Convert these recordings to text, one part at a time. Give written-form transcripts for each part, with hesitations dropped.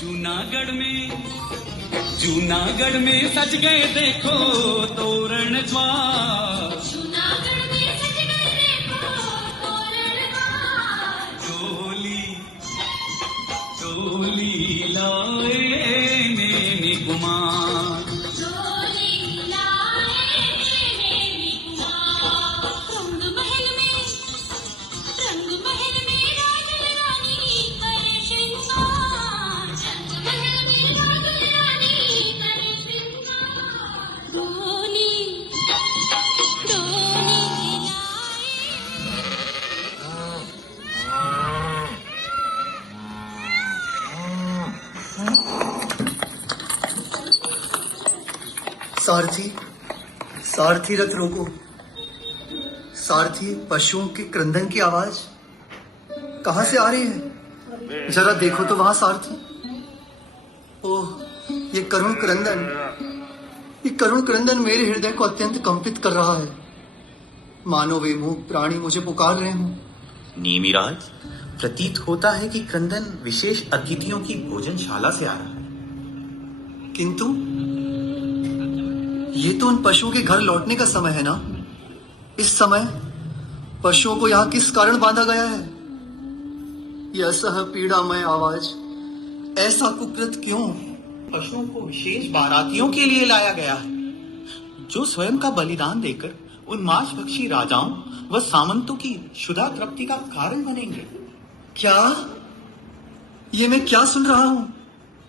जूनागढ़ में सज गए देखो तोरण द्वार। जूनागढ़ में सज गए देखो तोरण द्वार। डोली डोली लाए नैनी कुमार। डोली लाए नैनी कुमार। रंग महल में राज रानी करे श्रृंगार। रंग महल में राज रानी करे श्रृंगार। डोली डोली सारथी, सारथी रथ रोको। सारथी, पशुओं के क्रंदन की आवाज कहां से आ रही है? जरा देखो तो वहां सारथी। ओह, ये करुण क्रंदन मेरे हृदय को अत्यंत कंपित कर रहा है। मानो वे मूक प्राणी मुझे पुकार रहे हों। नीमिराज, प्रतीत होता है कि क्रंदन विशेष अतिथियों की भोजनशाला से आ रहा है। किंतु ये तो उन पशुओं के घर लौटने का समय है ना। इस समय पशुओं को यहाँ किस कारण बांधा गया है? यह असह पीड़ामय आवाज, ऐसा कुकृत क्यों? पशुओं को विशेष बारातियों के लिए लाया गया है, जो स्वयं का बलिदान देकर उन मांसभक्षी राजाओं व सामंतों की क्षुधा तृप्ति का कारण बनेंगे। क्या ये मैं क्या सुन रहा हूं?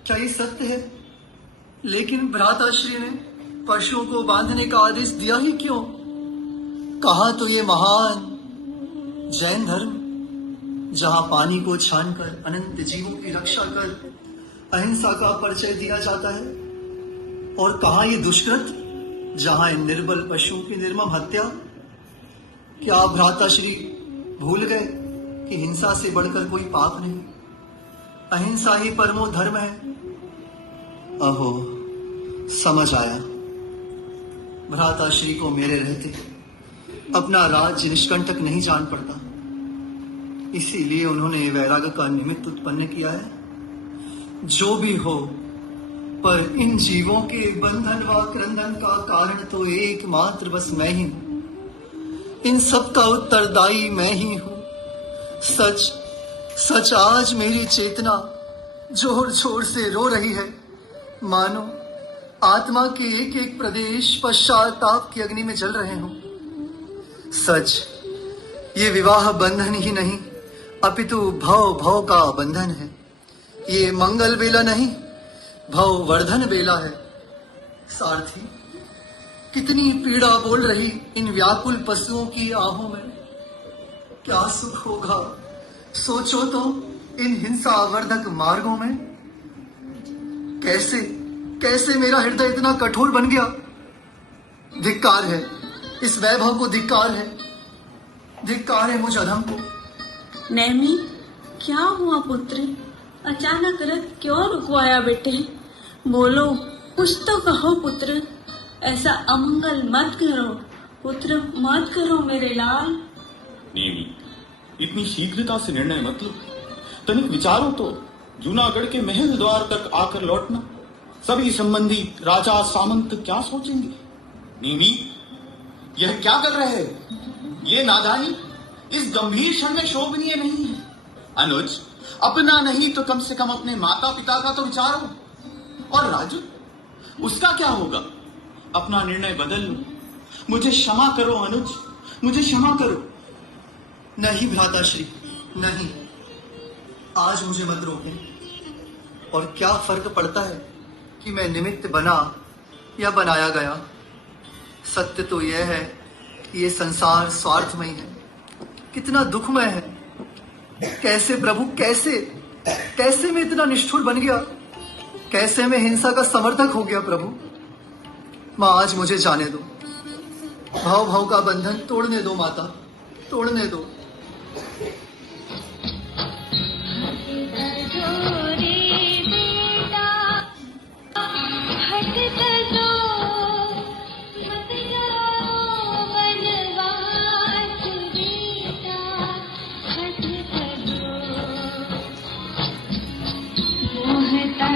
क्या ये सत्य है? लेकिन भ्राताश्री ने पशुओं को बांधने का आदेश दिया ही क्यों? कहा तो ये महान जैन धर्म, जहां पानी को छानकर अनंत जीवों की रक्षा कर अहिंसा का परिचय दिया जाता है, और कहा ये दुष्कृत, जहां इन निर्बल पशुओं की निर्मम हत्या। क्या भ्राताश्री भूल गए कि हिंसा से बढ़कर कोई पाप नहीं, अहिंसा ही परमो धर्म है? अहो, समझ आया। भ्राताश्री को मेरे रहते अपना राज्य निष्कंटक नहीं जान पड़ता, इसीलिए उन्होंने वैराग्य का निमित्त उत्पन्न किया है। जो भी हो, पर इन जीवों के बंधन व क्रंदन का कारण तो एकमात्र बस मैं ही हूं। इन सब का उत्तरदायी मैं ही हूं। सच सच आज मेरी चेतना जोर जोर से रो रही है, मानो आत्मा के एक एक प्रदेश पश्चाताप की अग्नि में जल रहे हों। सच, ये विवाह बंधन ही नहीं, अपितु भव भव का बंधन है। ये मंगल बेला नहीं, भव वर्धन बेला है। सारथी, कितनी पीड़ा बोल रही इन व्याकुल पशुओं की आहों में। क्या सुख होगा सोचो तो इन हिंसावर्धक मार्गों में। कैसे कैसे मेरा हृदय इतना कठोर बन गया। धिक्कार है इस वैभव को, धिक्कार है मुझ अधम को। नैमी, क्या हुआ पुत्र? अचानक रथ क्यों रुकवाया बेटे? बोलो, कुछ तो कहो पुत्र। ऐसा अमंगल मत करो पुत्र, मत करो मेरे लाल। नेमी, इतनी शीघ्रता से निर्णय मत लो। तनिक विचारो तो। जूनागढ़ के महल द्वार तक आकर लौटना, सभी संबंधी राजा सामंत क्या सोचेंगे? नेमी, यह क्या कर रहे हैं? ये नादानी इस गंभीर क्षण में शोभनीय नहीं है। अनुज, अपना नहीं तो कम से कम अपने माता पिता का तो विचारो। और राजू, उसका क्या होगा? अपना निर्णय बदल लो। मुझे क्षमा करो अनुज, मुझे क्षमा करो। नहीं भ्राताश्री, नहीं, आज मुझे मत रोकें। और क्या फर्क पड़ता है कि मैं निमित्त बना या बनाया गया? सत्य तो यह है कि ये संसार स्वार्थमय है, कितना दुखमय है। कैसे प्रभु, कैसे मैं इतना निष्ठुर बन गया? कैसे मैं हिंसा का समर्थक हो गया? प्रभु, माँ, आज मुझे जाने दो। भाव भाव का बंधन तोड़ने दो माता, तोड़ने दो। मोहता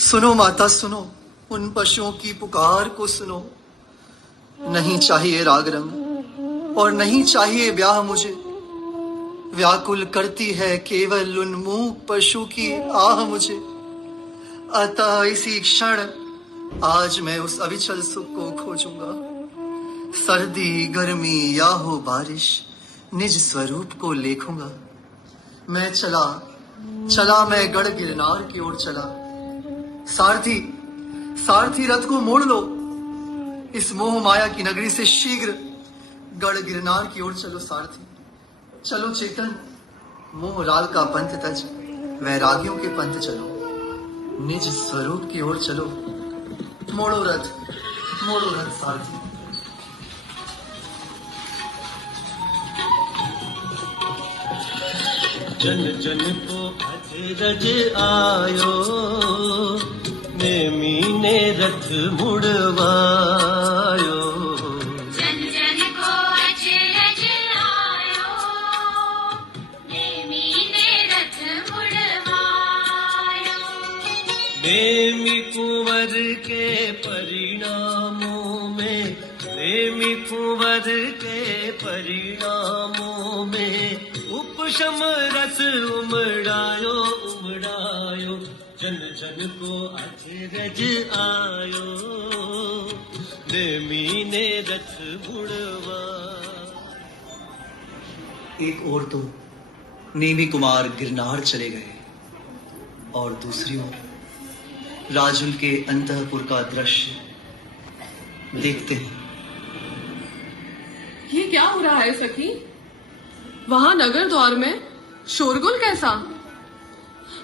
सुनो माता सुनो, उन पशुओं की पुकार को सुनो। नहीं चाहिए राग रंग और नहीं चाहिए ब्याह मुझे, व्याकुल करती है केवल उन मूक पशु की आह मुझे। अतः इसी क्षण आज मैं उस अविचल सुख को खोजूंगा। सर्दी गर्मी या हो बारिश, निज स्वरूप को लेखूंगा। मैं चला मैं गढ़ गिरनार की ओर चला। सारथी रथ को मोड़ लो, इस मोह माया की नगरी से शीघ्र गढ़ गिरनार की ओर चलो। सारथी चलो चेतन, मोह लाल का पंथ तज, वैरागियों के पंथ चलो। निज स्वरूप की ओर चलो, मोड़ो रथ सारथी। जन जन को अजरज आयो, नेमी ने रथ मुड़वायो। जन जन को अजरज आयो, नेमी ने रथ मुड़वायो। नेमी कुंवर के परिणामों में, नेमी कुंवर के परिणामों में उपशम रस उमड़ायो। जन जन को अजरज आयो, नेमी ने रथ मुड़वा। एक ओर तो नेमी कुमार गिरनार चले गए और दूसरी ओर राजुल के अंतःपुर का दृश्य देखते हैं। ये क्या हो रहा है सखी? वहां नगर द्वार में शोरगुल कैसा?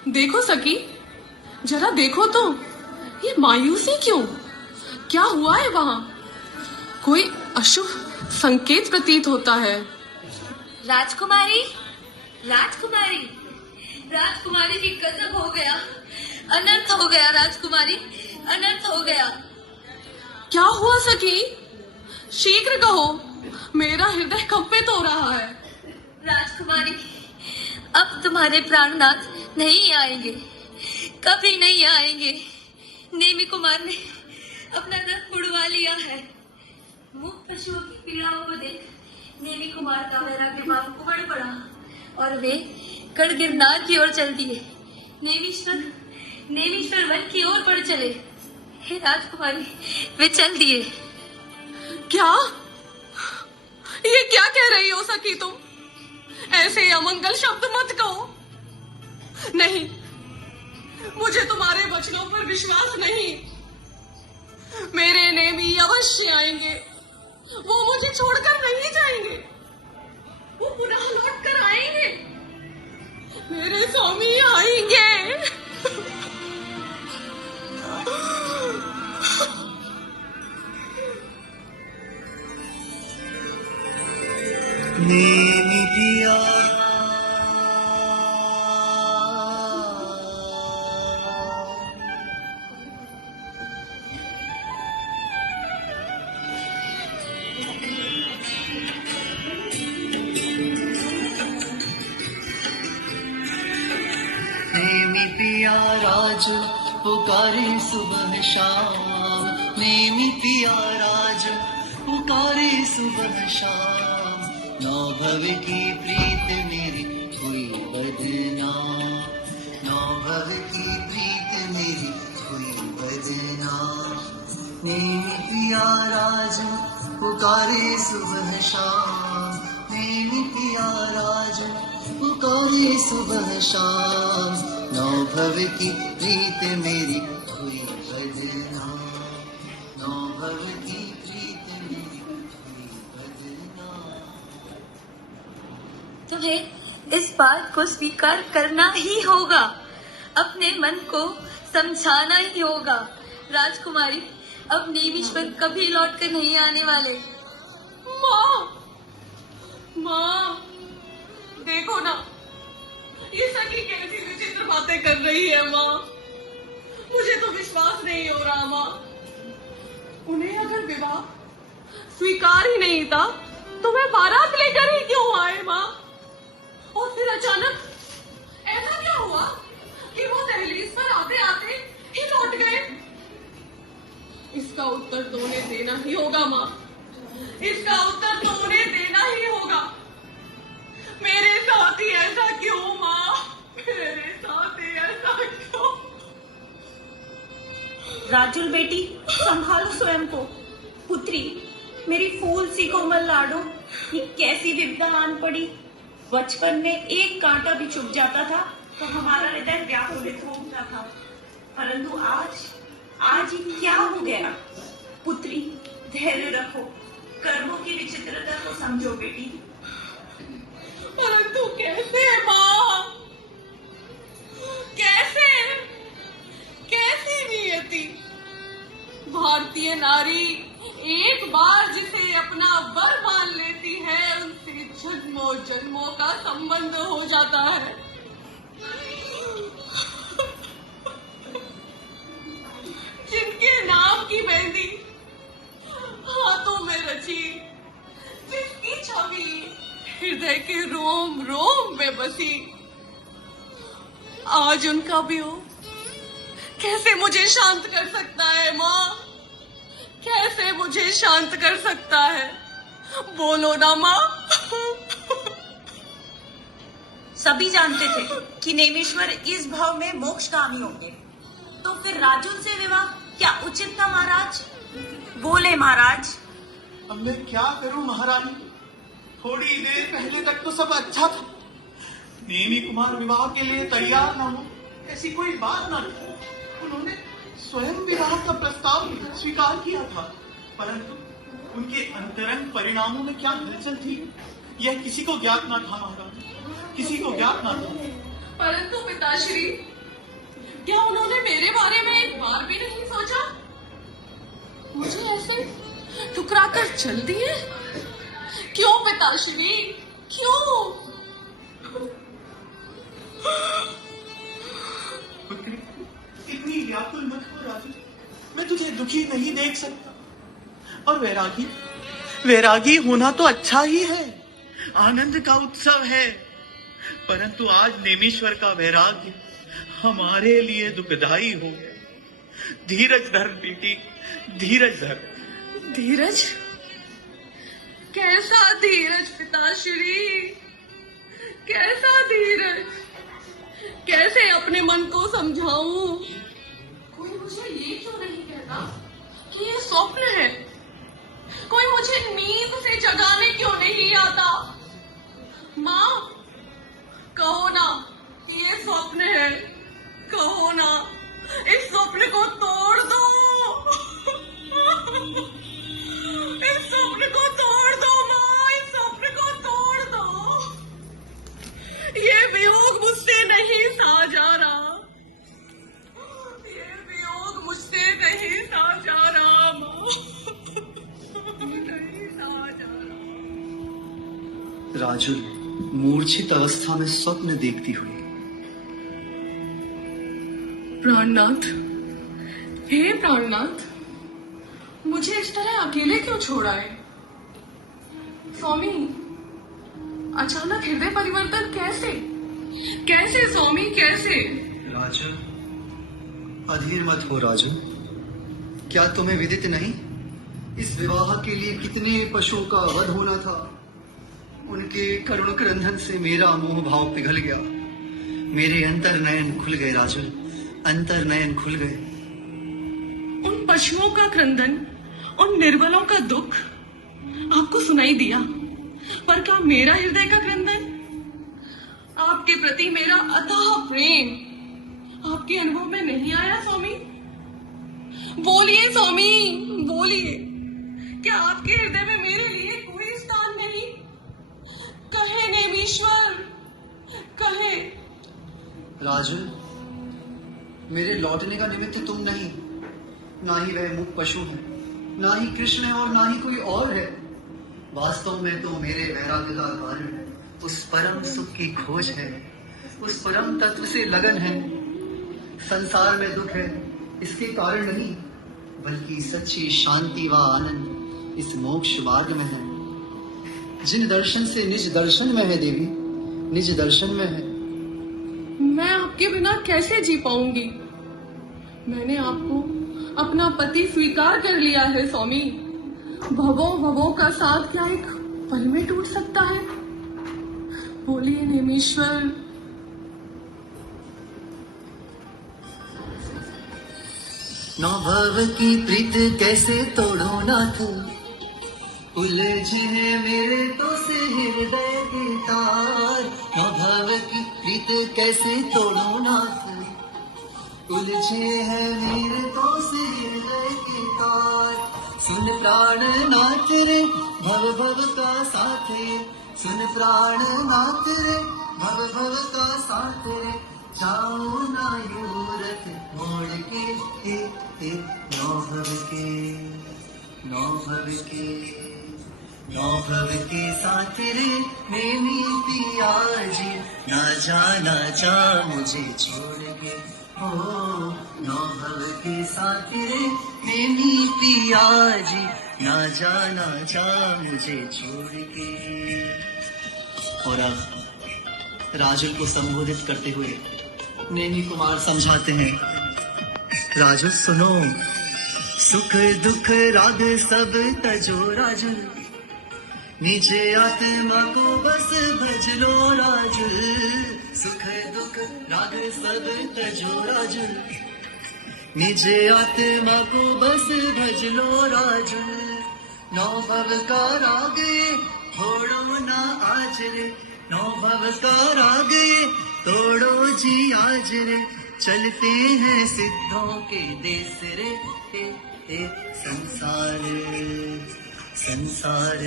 देखो सखी, जरा देखो तो, ये मायूसी क्यों? क्या हुआ है वहां? कोई अशुभ संकेत प्रतीत होता है। राजकुमारी जी, गजब हो गया, अनर्थ हो गया। राजकुमारी, अनर्थ हो गया। क्या हुआ सखी? शीघ्र कहो, मेरा हृदय कंपित हो रहा है। राजकुमारी, अब तुम्हारे प्राणनाथ नहीं आएंगे, कभी नहीं आएंगे। नेमी कुमार ने अपना रथ उड़वा लिया है। मूक पशुओं की पीड़ाओं को देख नेमी कुमार का वैराग्य भाव उमड़ पड़ा और वे गढ़ गिरनार की ओर चल दिए। नेमीश्वर वन की ओर बढ़ चले। हे राजकुमारी, वे चल दिए। क्या? ये क्या कह रही हो सखी तुम? ऐसे अमंगल शब्द मत कहो। नहीं, मुझे तुम्हारे वचनों पर विश्वास नहीं। मेरे नेमी अवश्य आएंगे, वो मुझे छोड़कर नहीं जाएंगे, वो पुनः लौट कर आएंगे। मेरे स्वामी आएंगे। नेमी पिया राज पुकारे सुबह शाम। नेमी पिया राज पुकारे सुबह शाम। नौ भव की प्रीत मेरी हुई बदनाम। नौ भव की प्रीत मेरी हुई बदनाम। नेमी पिया राज पुकारे सुबह शाम। नेमी पिया राज पुकारे सुबह शाम। नौ भव की प्रीत मेरी हुई बदनाम। नौ भव की प्रीत मेरी हुई बदनाम। तुम्हें इस बात को स्वीकार करना ही होगा, अपने मन को समझाना ही होगा। राजकुमारी, अब नेमीश्वर कभी लौट कर नहीं आने वाले। माँ, देखो ना, ये सखी कैसी विचित्र बातें कर रही है। माँ, मुझे तो विश्वास नहीं हो रहा। माँ, उन्हें अगर विवाह स्वीकार ही नहीं था तो मैं बारात लेकर ही क्यों आए? माँ, और फिर अचानक ऐसा क्या हुआ कि वो दहलीज पर आते आते ही लौट देना ही होगा माँ, इसका उत्तर तो उन्हें देना ही होगा। मेरे साथ ही ऐसा क्यों माँ, मेरे साथ ही ऐसा क्यों? राजुल बेटी, संभालो स्वयं को। पुत्री, मेरी फूल सी कोमल लाडो, ये कैसी विपदा आन पड़ी। बचपन में एक कांटा भी चुभ जाता था तो हमारा हृदय व्याकुलित हो उठता था, परंतु आज ये क्या हो गया। पुत्री, धैर्य रखो, कर्मों की विचित्रता को समझो बेटी। परंतु कैसे माँ, कैसे नियति। भारतीय नारी एक बार जिसे अपना वर मान लेती है, उनसे जन्मों जन्मों का संबंध हो जाता है। जिनके नाम की मेहंदी हाथों में रची, जिसकी छवि हृदय के रोम रोम में बसी, आज उनका वियोग कैसे मुझे शांत कर सकता है माँ, कैसे मुझे शांत कर सकता है। बोलो ना माँ। सभी जानते थे कि नेमीश्वर इस भाव में मोक्षगामी होंगे, तो फिर राजुल से विवाह क्या उचित था महाराज? बोले महाराज। अब मैं क्या करूं महारानी, थोड़ी देर पहले तक तो सब अच्छा था। नेमी कुमार विवाह के लिए तैयार न हो, ऐसी कोई बात न थी। उन्होंने स्वयं विवाह का प्रस्ताव स्वीकार किया था, परंतु उनके अंतरंग परिणामों में क्या हलचल थी, यह किसी को ज्ञात न था महाराज, किसी को ज्ञात न था। परंतु पिताश्री, क्या उन्होंने मेरे बारे में एक बार भी नहीं सोचा? मुझे ऐसे ठुकराकर चल दिए? क्यों पिताश्री, क्यों? पुत्री, इतनी व्याकुल मत हो राजू, मैं तुझे दुखी नहीं देख सकता। और वैरागी होना तो अच्छा ही है, आनंद का उत्सव है, परंतु आज नेमीश्वर का वैराग्य हमारे लिए दुखदाई हो गया। धीरज धर बेटी, धीरज धर। धीरज? कैसा धीरज पिताश्री, कैसा धीरज? कैसे अपने मन को समझाऊं? कोई मुझे ये क्यों नहीं कहता कि ये स्वप्न है? कोई मुझे नींद से जगाने क्यों नहीं आता? माँ, कहो ना कि ये स्वप्न है, कहो ना, इस स्वप्न को तोड़ दो। इस स्वप्न को तोड़ दो माँ, इस स्वप्न को तोड़ दो। ये वियोग मुझसे नहीं सहा जा रहा, ये वियोग मुझसे नहीं सहा जा रहा माँ, नहीं सहा जा रहा। राजुल मूर्छित अवस्था में स्वप्न देखती हुई। प्राणनाथ, हे प्राणनाथ, मुझे इस तरह अकेले क्यों छोड़ा है? स्वामी, अचानक हृदय परिवर्तन कैसे? कैसे स्वामी, कैसे? राजू, अधीर मत हो राजू। क्या तुम्हें विदित नहीं, इस विवाह के लिए कितने पशुओं का वध होना था। उनके करुण क्रंदन से मेरा मोह भाव पिघल गया, मेरे अंतर नयन खुल गए राजू, अंतर नयन खुल गए। उन पशुओं का क्रंदन, उन निर्बलों का दुख आपको सुनाई दिया, पर क्या मेरा हृदय का क्रंदन, आपके प्रति मेरा अथाह प्रेम आपके अनुभव में नहीं आया स्वामी? बोलिए स्वामी, बोलिए, क्या आपके हृदय में मेरे लिए कोई स्थान नहीं? कहे नेमीश्वर, कहे। राजू, मेरे लौटने का निमित्त तुम नहीं, ना ही वह मुख पशु है, ना ही कृष्ण है और ना ही कोई और है। वास्तव में तो मेरे वैराग्य का कारण उस परम सुख की खोज है, उस परम तत्व से लगन है। संसार में दुख है इसके कारण नहीं, बल्कि सच्ची शांति व आनंद इस मोक्ष मार्ग में है। जिन दर्शन से निज दर्शन में है देवी, निज दर्शन में है। मैं आपके बिना कैसे जी पाऊंगी? मैंने आपको अपना पति स्वीकार कर लिया है स्वामी, भवों का साथ क्या एक पल में टूट सकता है? बोलिए नेमीश्वर। नौ भव की प्रीत कैसे तोड़ो नाथ, उलझे हैं मेरे तो से हृदय के तार। नौ भव की प्रीत कैसे तोड़ो नाथ, उलझे हैं मेरे तो से हृदय के तार। सुन प्राण नाथ रे भव भव का साथ रे, सुन प्राण नाथ रे भव भव का साथ रे। जाओ ना यूरत मोड़ के ए नौ भव के, नौ भव के, नौ भव के साथ रे नेमी पिया जी। ना जा मुझे छोड़ के, ओ नौ भव के साथ रे नेमी पिया जी। ना जा मुझे छोड़ के। और अब राजुल को संबोधित करते हुए नेमी कुमार समझाते हैं, राजुल सुनो, सुख दुख राग सब तजो राजुल, निज आत्मा को बस भज लो राजुल। सुख दुख राग सब तजो राजुल, निज आत्मा को बस भज लो राजुल। नौ भव का राग छोड़ो ना आज रे, नौ भव का राग तोड़ो जी आज रे। चलते हैं सिद्धों के देश रे, संसार संसार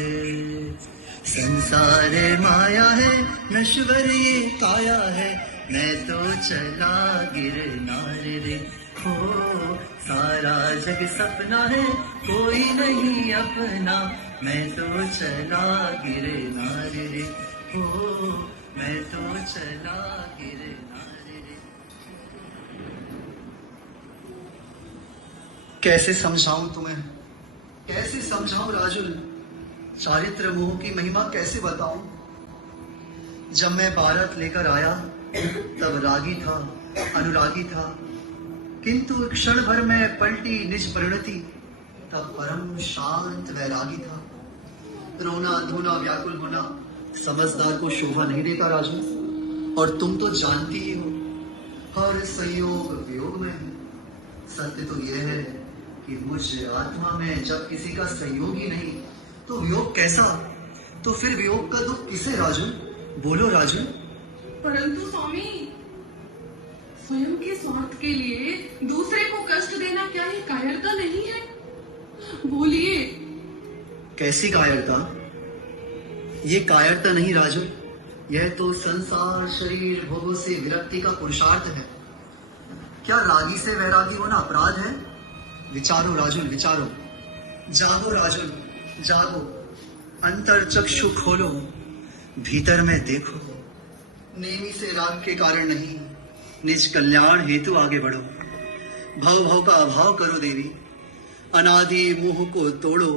संसार माया है, नश्वर ये काया है। मैं तो चला गिरनार रे, हो सारा जग सपना है, कोई नहीं अपना। मैं तो चला गिरनार रे, हो मैं तो चला गिरनार रे। कैसे समझाऊं तुम्हें, कैसे समझाऊं राजुल, चारित्र मोह की महिमा कैसे बताऊं। जब मैं बारात लेकर आया तब रागी था, अनुरागी था, किंतु क्षण भर में पलटी निज परिणति, तब परम शांत वैरागी था। रोना धोना व्याकुल होना समझदार को शोभा नहीं देता राजू, और तुम तो जानती ही हो हर संयोग वियोग में है। सत्य तो यह है कि मुझ आत्मा में जब किसी का संयोग ही नहीं तो वियोग कैसा। तो फिर वियोग का दुख किसे राजू, बोलो राजू। परंतु स्वामी, स्वयं के स्वार्थ के लिए दूसरे को कष्ट देना क्या ये कायरता नहीं है? बोलिए। कैसी कायरता? ये कायरता नहीं राजू, यह तो संसार शरीर भोगों से विरक्ति का पुरुषार्थ है। क्या रागी से वैरागी होना अपराध है? विचारो राजुल, विचारो। जागो राजुल, जागो, अंतर चक्षु खोलो, भीतर में देखो। नेमी से राग के कारण नहीं, निज कल्याण हेतु आगे बढ़ो। भव भव का अभाव करो देवी, अनादि मोह को तोड़ो,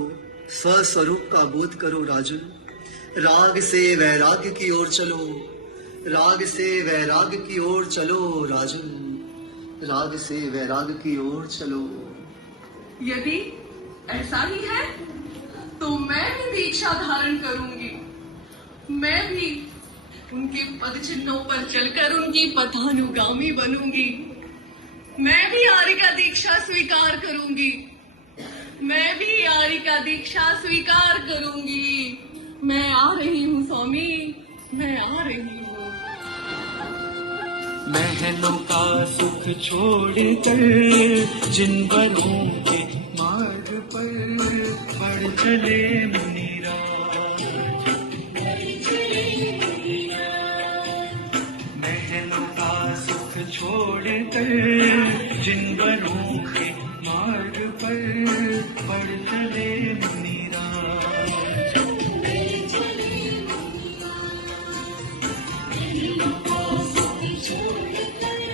स्वस्वरूप का बोध करो राजुल। राग से वैराग्य की ओर चलो, राग से वैराग्य की ओर चलो राजुल, राग से वैराग्य की ओर चलो। यदि ऐसा ही है तो मैं भी दीक्षा धारण करूंगी। मैं भी उनके पद चिन्हों पर चलकर उनकी पथानुगामी बनूंगी। मैं भी आर्य का दीक्षा स्वीकार करूंगी। मैं भी आर्य का दीक्षा स्वीकार करूंगी। मैं आ रही हूँ स्वामी, मैं आ रही हूँ। महलों का सुख छोड़कर जिन वरों के मार्ग पर बढ़ चले मुनिराज। महलों का सुख छोड़कर जिन वरों के मार्ग पर बढ़ चले मुनिराज। छोड़ कर